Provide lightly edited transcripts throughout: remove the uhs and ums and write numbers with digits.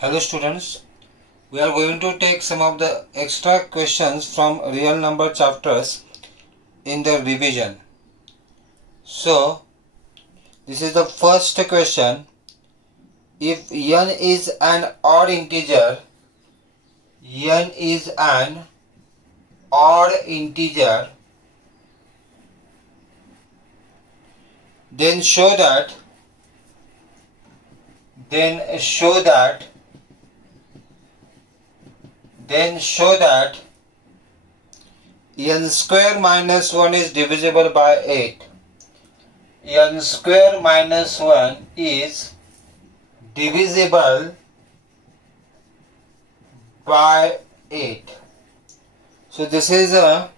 Hello students, we are going to take some of the extra questions from real number chapters in the revision. So, this is the first question. If n is an odd integer, n is an odd integer, then show that n square minus 1 is divisible by 8. n square minus 1 is divisible by 8. So this is a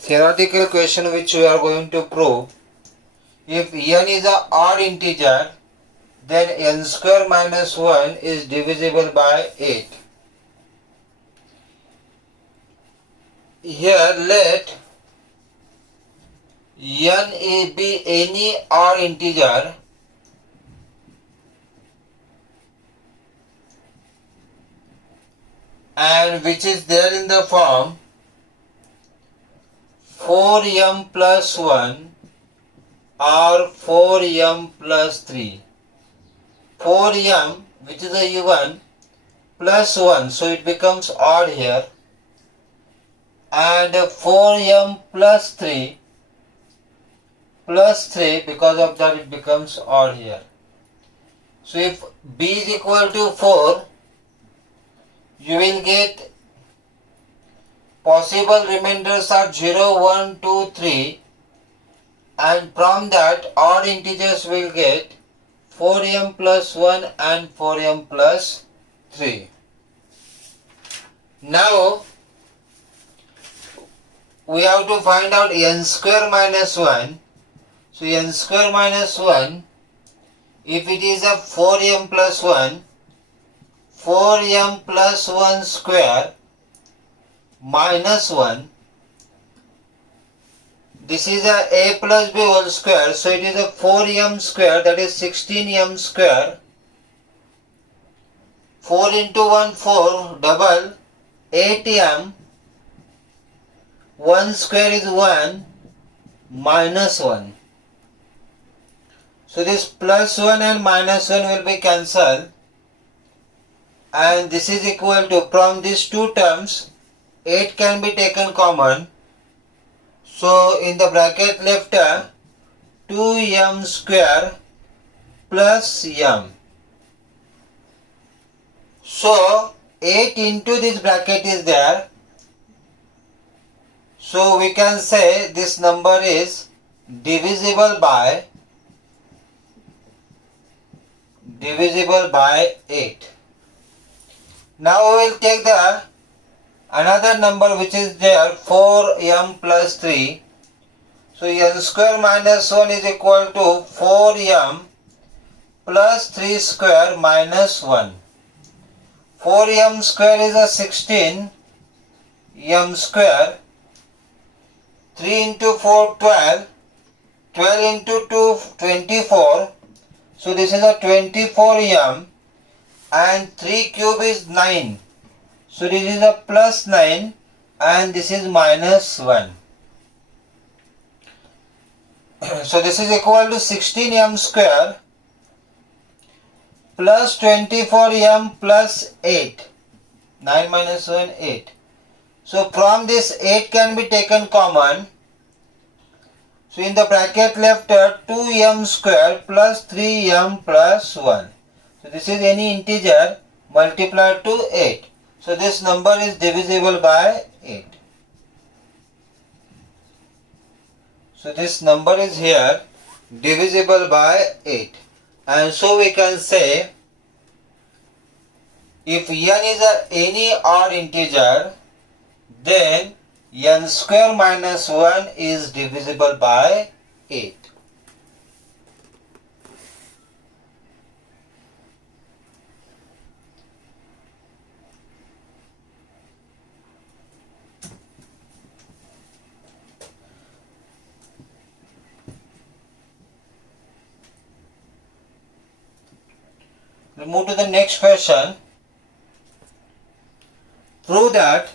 theoretical question which we are going to prove. If n is an odd integer, then n square minus 1 is divisible by 8. Here let n be any odd integer and which is there in the form 4m plus 1 or 4m plus 3. 4m, which is a even, plus 1, so it becomes odd here, and 4m plus 3 because of that it becomes odd here. So if b is equal to 4, you will get possible remainders are 0, 1, 2, 3, and from that odd integers will get 4m plus 1 and 4m plus 3. Now we have to find out n square minus 1. So n square minus 1, if it is a 4m plus 1, 4m plus 1 square minus 1, this is a plus b whole square, so it is a 4m square, that is 16m square. 4 into 1 4 double 8m, 1 square is 1 minus 1. So this plus 1 and minus 1 will be cancelled, and this is equal to, from these two terms 8 can be taken common. So in the bracket left 2m square plus m. So 8 into this bracket is there. So we can say this number is divisible by 8. Now we will take the another number which is there, 4m plus 3. So n square minus 1 is equal to 4m plus 3 square minus 1. 4m square is a 16 m square. 3 into 4 12. 12 into 2 24. So this is a 24m, and 3 cube is 9. So this is a plus 9 and this is minus 1. So this is equal to 16m square plus 24m plus 8. 9 minus 1, 8. So from this 8 can be taken common. So in the bracket left 2m square plus 3m plus 1. So this is any integer multiplied to 8. So this number is divisible by 8. So this number is here divisible by 8. And so we can say if n is any odd integer, then n square minus 1 is divisible by 8. We'll move to the next question. Prove that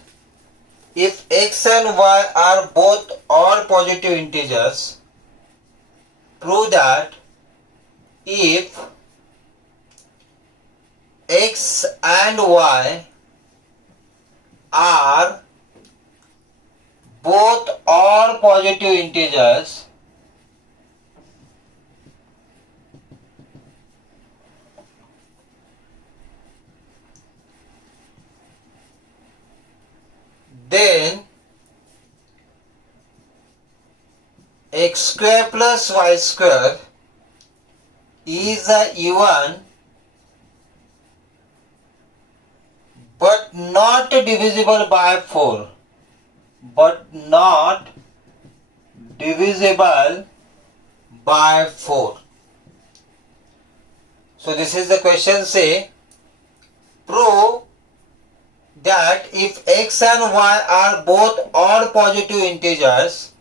if x and y are both odd positive integers, prove that if x and y are both odd positive integers, then x square plus y square is a even but not divisible by 4. But not divisible by 4. So this is the question. Say, prove that if x and y are both odd positive integers,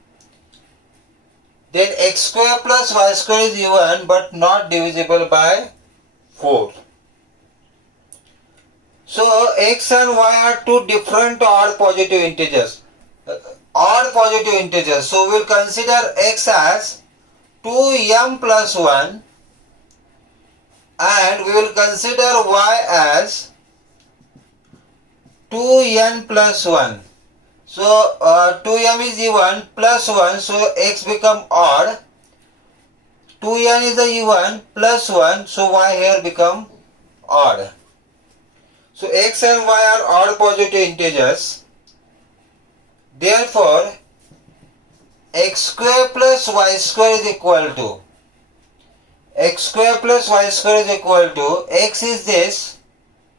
then x square plus y square is even but not divisible by 4. So x and y are two different odd positive integers. So we will consider x as 2m plus 1 and we will consider y as 2n plus 1. So 2m is even plus 1, so x become odd. 2n is a even plus 1, so y here become odd. So x and y are odd positive integers. Therefore, x square plus y square is equal to x is this,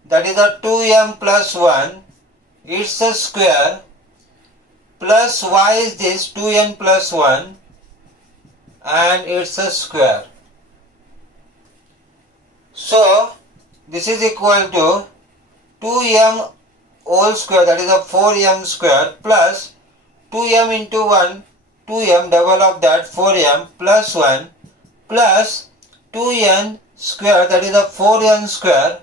that is a 2m plus 1, it's a square, plus y is this 2n plus 1 and it's a square. So this is equal to 2m whole square, that is a 4m square, plus 2m into 1, 2m double of that 4m plus 1 plus 2n square, that is a 4n square,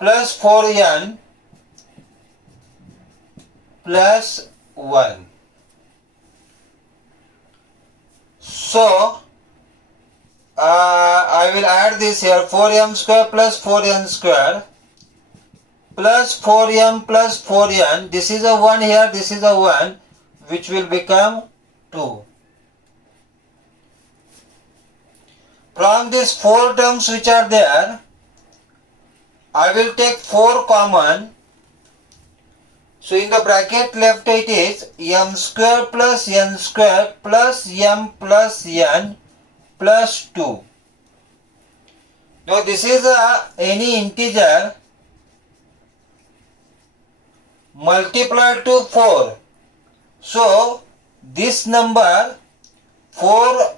plus 4n plus 1. So I will add this here, 4m square plus 4n square plus 4m plus 4n, this is a 1 here, this is a 1, which will become 2. From these 4 terms which are there, I will take 4 common. So in the bracket left it is m square plus n square plus m plus n plus 2. Now this is any integer multiplied to 4. So this number 4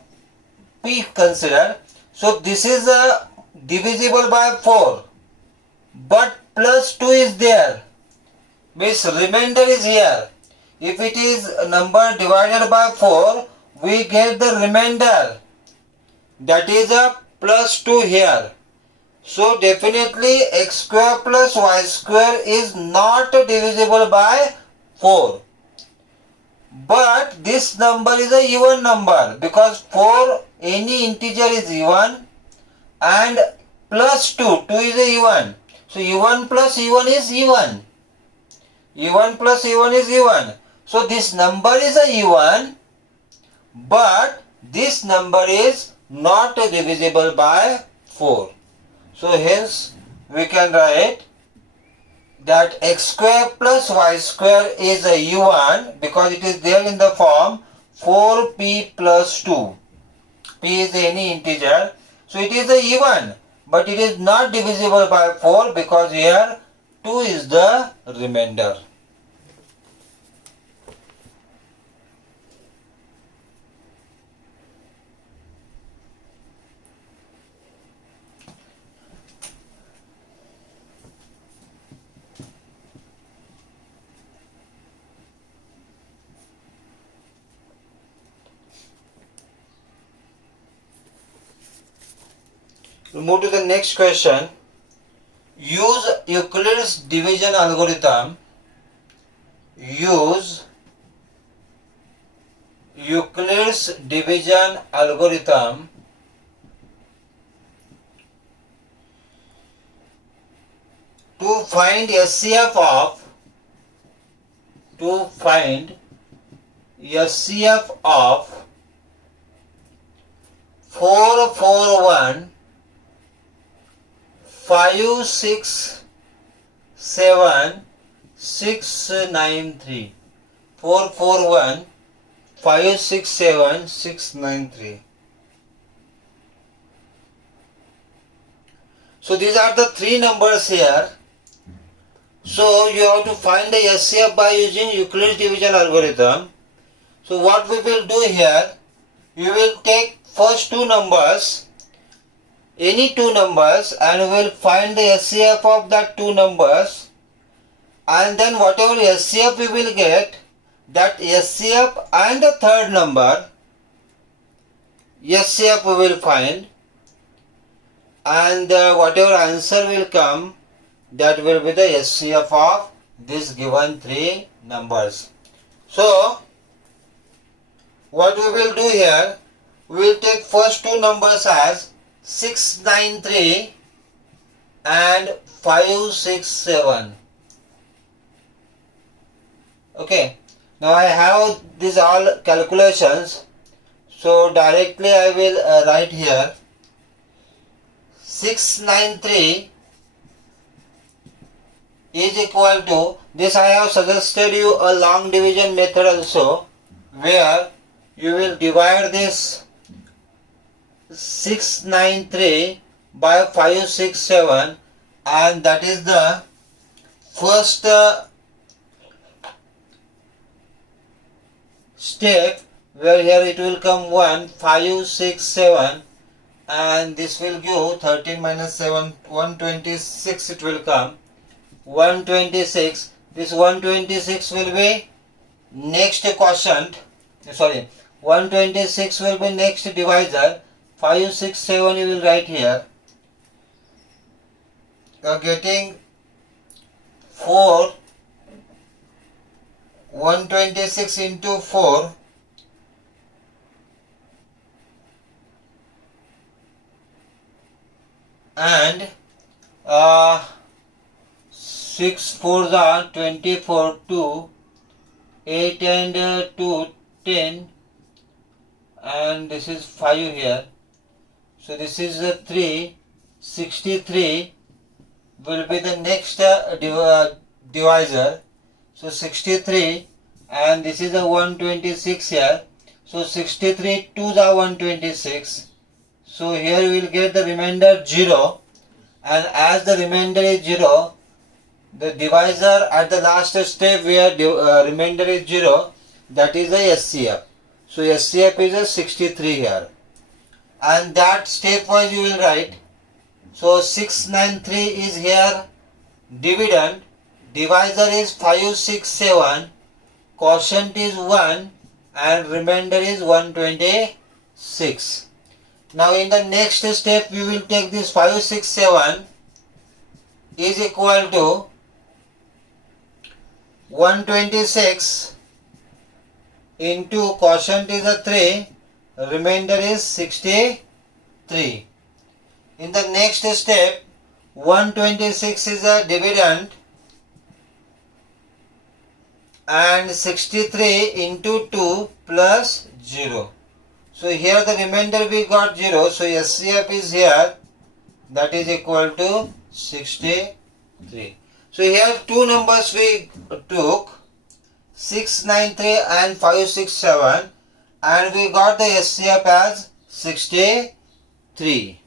we consider. So this is divisible by 4, but plus 2 is there, means remainder is here. If it is a number divided by 4, we get the remainder, that is a plus 2 here. So definitely x square plus y square is not divisible by 4. But this number is a even number, because 4 any integer is even and plus 2 is a even. So even plus even is even. Even plus even is even. So this number is a even, but this number is not divisible by 4. So hence we can write that x square plus y square is a even because it is there in the form 4p plus 2. P is any integer. So it is a even, but it is not divisible by 4 because here 2 is the remainder. We'll move to the next question. Use Euclid's division algorithm. Use Euclid's division algorithm to find SCF of 441 5 6 7 6 9 3. 441 5 6 7 6 9 3. So these are the three numbers here. So you have to find the SCF by using Euclid's division algorithm. So what we will do here, we will take first two numbers, any two numbers, and we will find the SCF of that two numbers, and then whatever SCF we will get, that SCF and the third number, SCF we will find, and whatever answer will come, that will be the SCF of these given three numbers. So what we will do here, we will take first two numbers as 693 and 567. Okay, now I have these all calculations, so directly I will write here 693 is equal to, this I have suggested you a long division method also, where you will divide this 693 by 567, and that is the first step, where here it will come 1 5 6 7, and this will give 13 minus 7 126, it will come 126. This 126 will be next quotient, 126 will be next divisor. 567 you will write here. You are getting 4, 126 into 4, and 6 4s are 24, 2, 8 and 2, 10, and this is 5 here. So this is 3, 63 will be the next divisor. So 63, and this is a 126 here. So 63 2s are 126. So here we will get the remainder 0, and as the remainder is 0, the divisor at the last step where remainder is 0, that is the SCF. So SCF is a 63 here, and that stepwise you will write. So 693 is here dividend, divisor is 567, quotient is 1, and remainder is 126. Now in the next step we will take this 567 is equal to 126 into quotient is a 3, remainder is 63. In the next step, 126 is a dividend, and 63 into 2 plus 0. So here the remainder we got 0, so SCF is here, that is equal to 63. So here two numbers we took, 693 and 567, and we got the SCF as 63.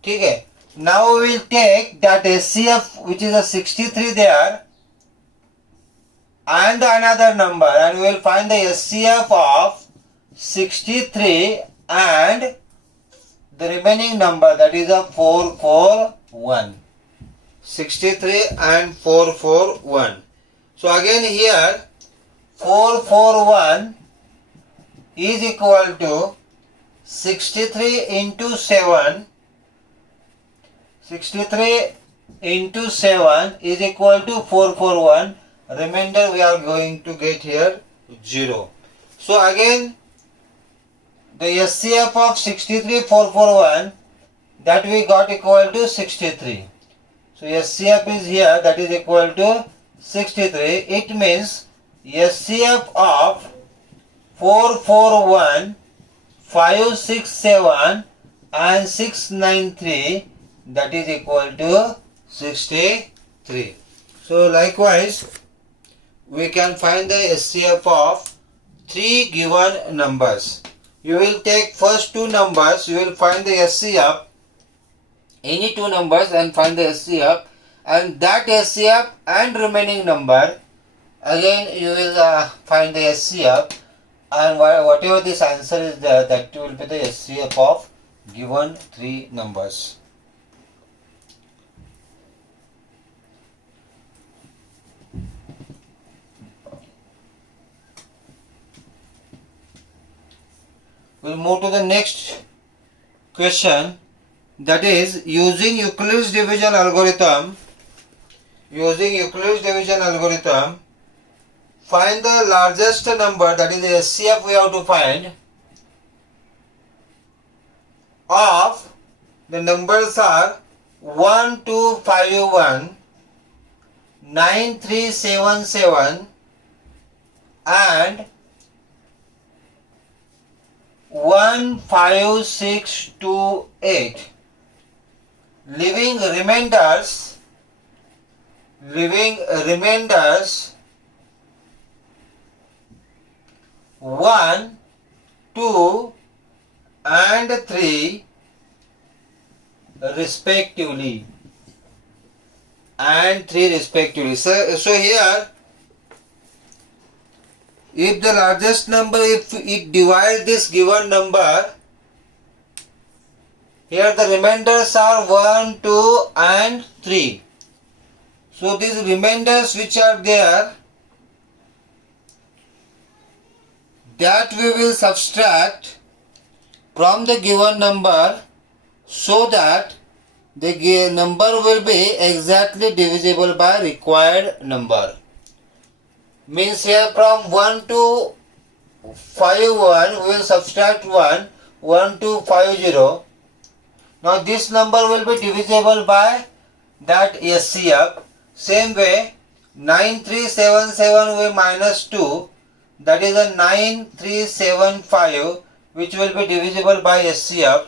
Okay. Now we will take that SCF which is a 63 there and another number, and we will find the SCF of 63 and the remaining number, that is a 441. 63 and 441. So again here 441 is equal to 63 into 7 63 into 7 is equal to 441. Remainder we are going to get here 0. So again the SCF of 63441, that we got equal to 63. So SCF is here, that is equal to 63. It means SCF of 441, 567 and 693, that is equal to 63. So likewise we can find the SCF of 3 given numbers. You will take first two numbers, you will find the SCF, any two numbers and find the SCF, and that SCF and remaining number, again you will find the SCF, and whatever this answer is there, that will be the SCF of given three numbers. We'll move to the next question, that is using Euclid's division algorithm. Using Euclid's division algorithm, find the largest number, that is the SCF we have to find, of the numbers are 1251, 9377 and 15628. Leaving remainders 1, 2 and 3 respectively. So here, if the largest number, if it divides this given number, here the remainders are 1, 2 and 3. So these remainders which are there, that we will subtract from the given number so that the number will be exactly divisible by required number. Means here from 1 to 51 we will subtract 1, 1 to 50. Now this number will be divisible by that SCF. Same way 9377 we minus 2, that is a 9375, which will be divisible by SCF,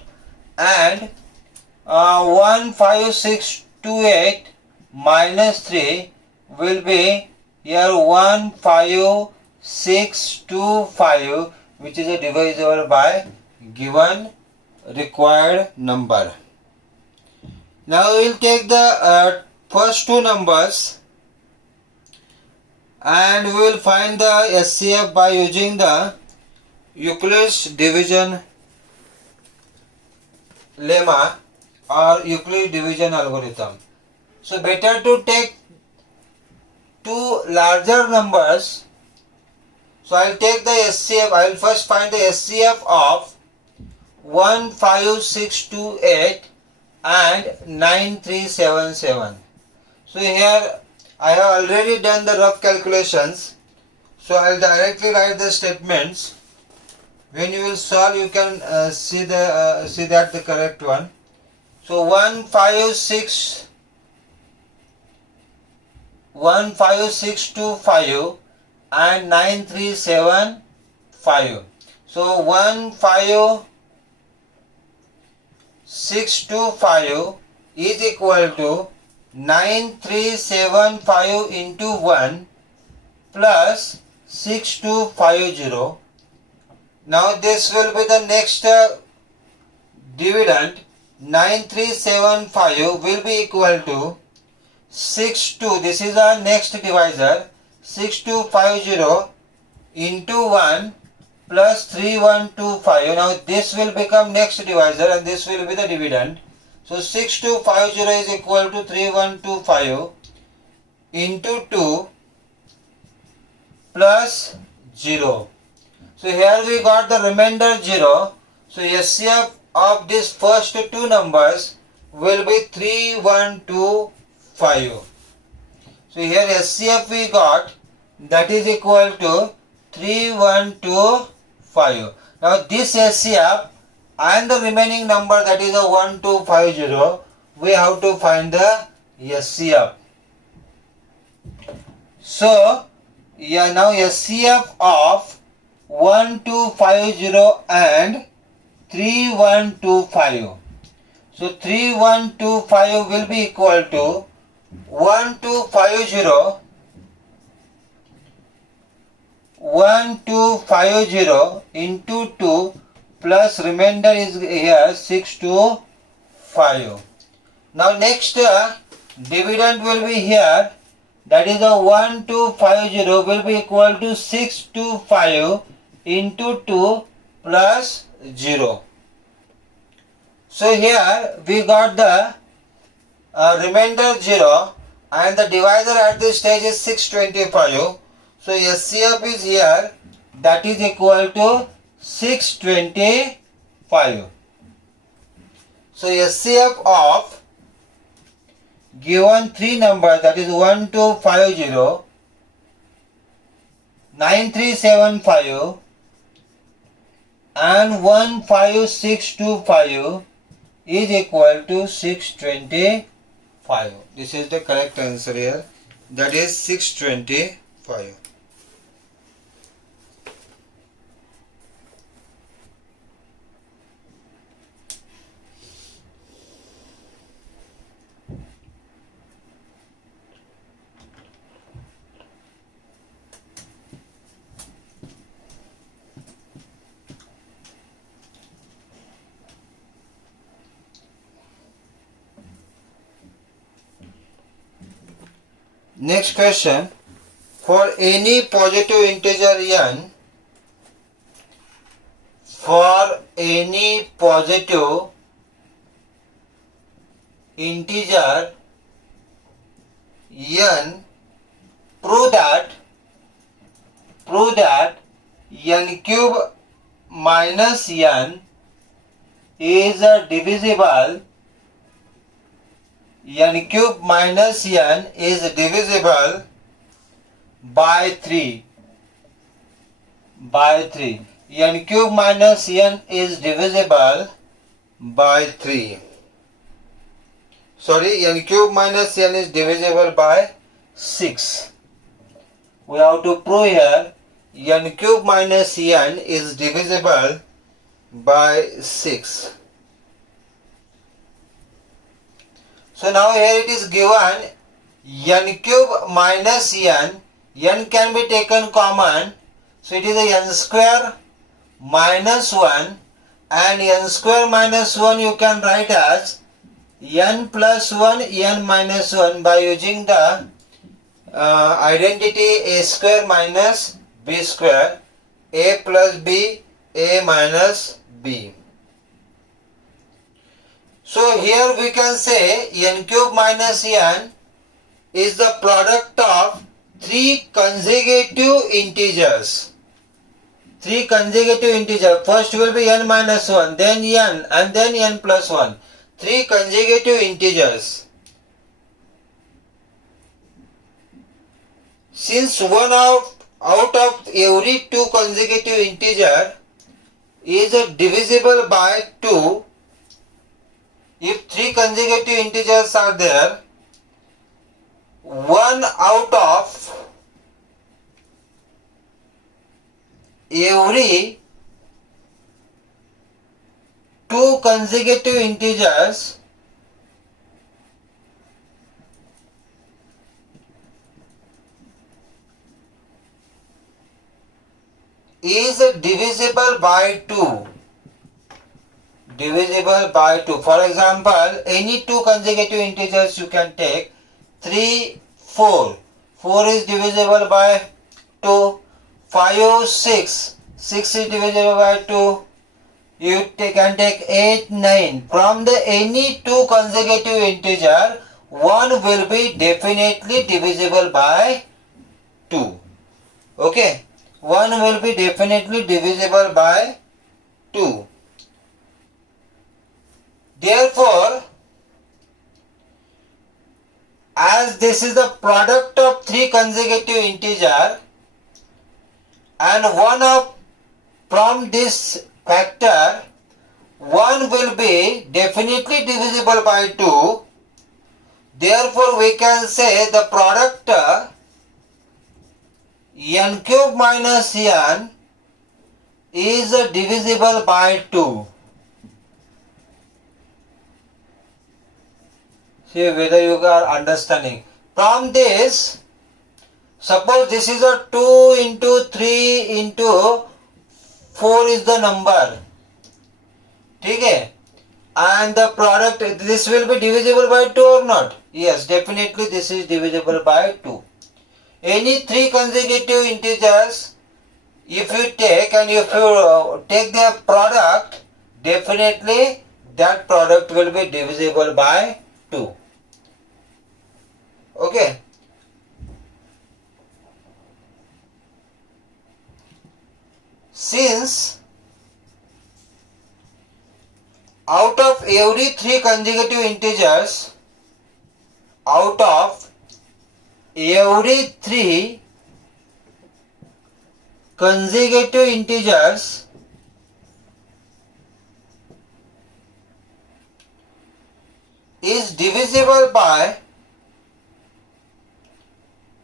and 15628 minus 3 will be here 15625, which is a divisible by given required number. Now we will take the first two numbers and we will find the SCF by using the Euclid's division lemma or Euclid division algorithm. So better to take two larger numbers. So I will take the SCF, I will first find the SCF of 15628 and 9377. So here I have already done the rough calculations. So I will directly write the statements. When you will solve, you can see that the correct one. So 15625 and 9375. So 15625 is equal to 9375 into 1 plus 6250. Now this will be the next dividend. 9375 will be equal to 62, this is our next divisor, 6250 into 1 plus 3125. Now this will become next divisor and this will be the dividend. So 6250 is equal to 3125 into 2 plus 0. So here we got the remainder 0. So SCF of these first two numbers will be 3125. So here SCF we got, that is equal to 3125. Now this SCF and the remaining number, that is a 1250, we have to find the SCF. So yeah, now SCF of 1250 and 3125. So 3125 will be equal to 1250 into 2 plus remainder is here 625. Now next dividend will be here, that is a 1250 will be equal to 625 into 2 plus 0. So here we got the remainder 0 and the divisor at this stage is 625. So SCF is here, that is equal to 625. So SCF of given three numbers, that is 1250, 9375 and 15625 is equal to 625. This is the correct answer here, that is 625. Next question, for any positive integer n, for any positive integer n, prove that n cube minus n is divisible, n cube minus n is divisible by 3. N cube minus n is divisible by 3. Sorry, n cube minus n is divisible by 6. We have to prove here n cube minus n is divisible by 6. So now here it is given n cube minus n can be taken common. So it is a n square minus 1, and n square minus 1 you can write as n plus 1 n minus 1 by using the identity a square minus b square, a plus b, a minus b. So here we can say n cube minus n is the product of three consecutive integers. First will be n minus 1, then n, and then n plus 1. Three consecutive integers. Since one out of every two consecutive integer is divisible by 2, if three consecutive integers are there, one out of every two consecutive integers is divisible by 2. For example, any two consecutive integers you can take. 3, 4. 4 is divisible by 2. 5, 6. 6 is divisible by 2. You can take 8, 9. From the any two consecutive integer, one will be definitely divisible by 2. Okay. One will be definitely divisible by 2. Therefore, as this is the product of three consecutive integer and one of from this factor, one will be definitely divisible by 2. Therefore, we can say the product n cube minus n is divisible by 2. See whether you are understanding. From this, suppose this is a 2 into 3 into 4 is the number. Okay? And the product, this will be divisible by 2 or not? Yes, definitely this is divisible by 2. Any three consecutive integers, if you take and if you take their product, definitely that product will be divisible by 2. Okay. Since out of every three consecutive integers, out of every three consecutive integers, is divisible by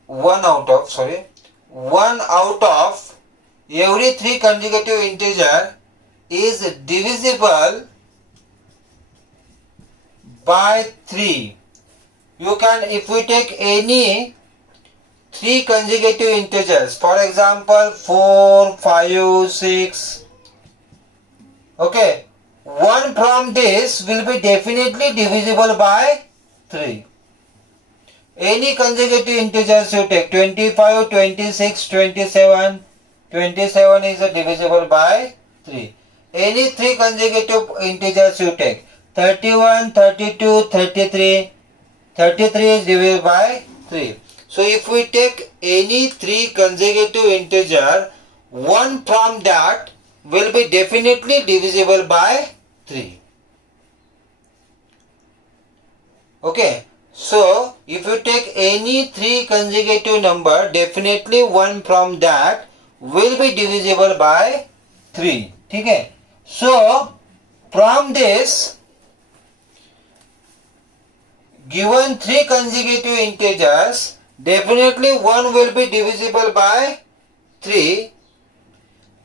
one out of every three consecutive integer is divisible by 3. You can, if we take any three consecutive integers, for example 4, 5, 6, okay, one from this will be definitely divisible by 3. Any consecutive integers you take, 25, 26, 27, 27 is divisible by 3. Any three consecutive integers you take, 31, 32, 33, 33 is divisible by 3. So if we take any three consecutive integer, one from that will be definitely divisible by 3. Okay. So if you take any three consecutive number, definitely one from that will be divisible by 3. Okay. So from this, given three consecutive integers, definitely one will be divisible by 3,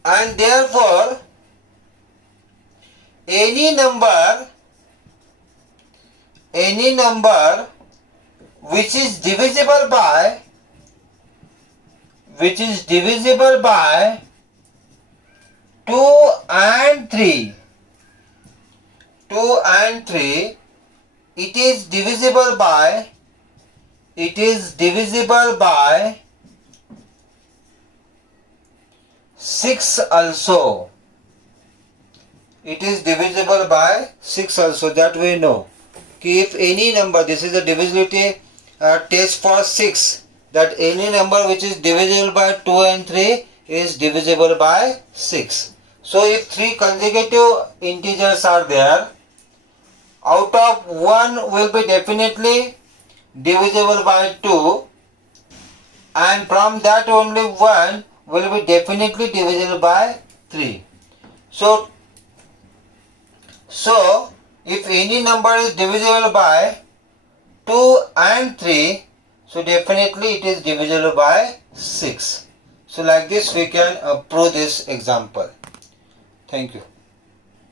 and therefore any number which is divisible by 2 and 3, it is divisible by 6 also. It is divisible by 6 also, that we know. If any number, this is a divisibility test for 6, that any number which is divisible by 2 and 3 is divisible by 6. So if three consecutive integers are there, out of one will be definitely divisible by 2, and from that only one will be definitely divisible by 3. So if any number is divisible by 2 and 3, so definitely it is divisible by 6. So like this we can prove this example. Thank you.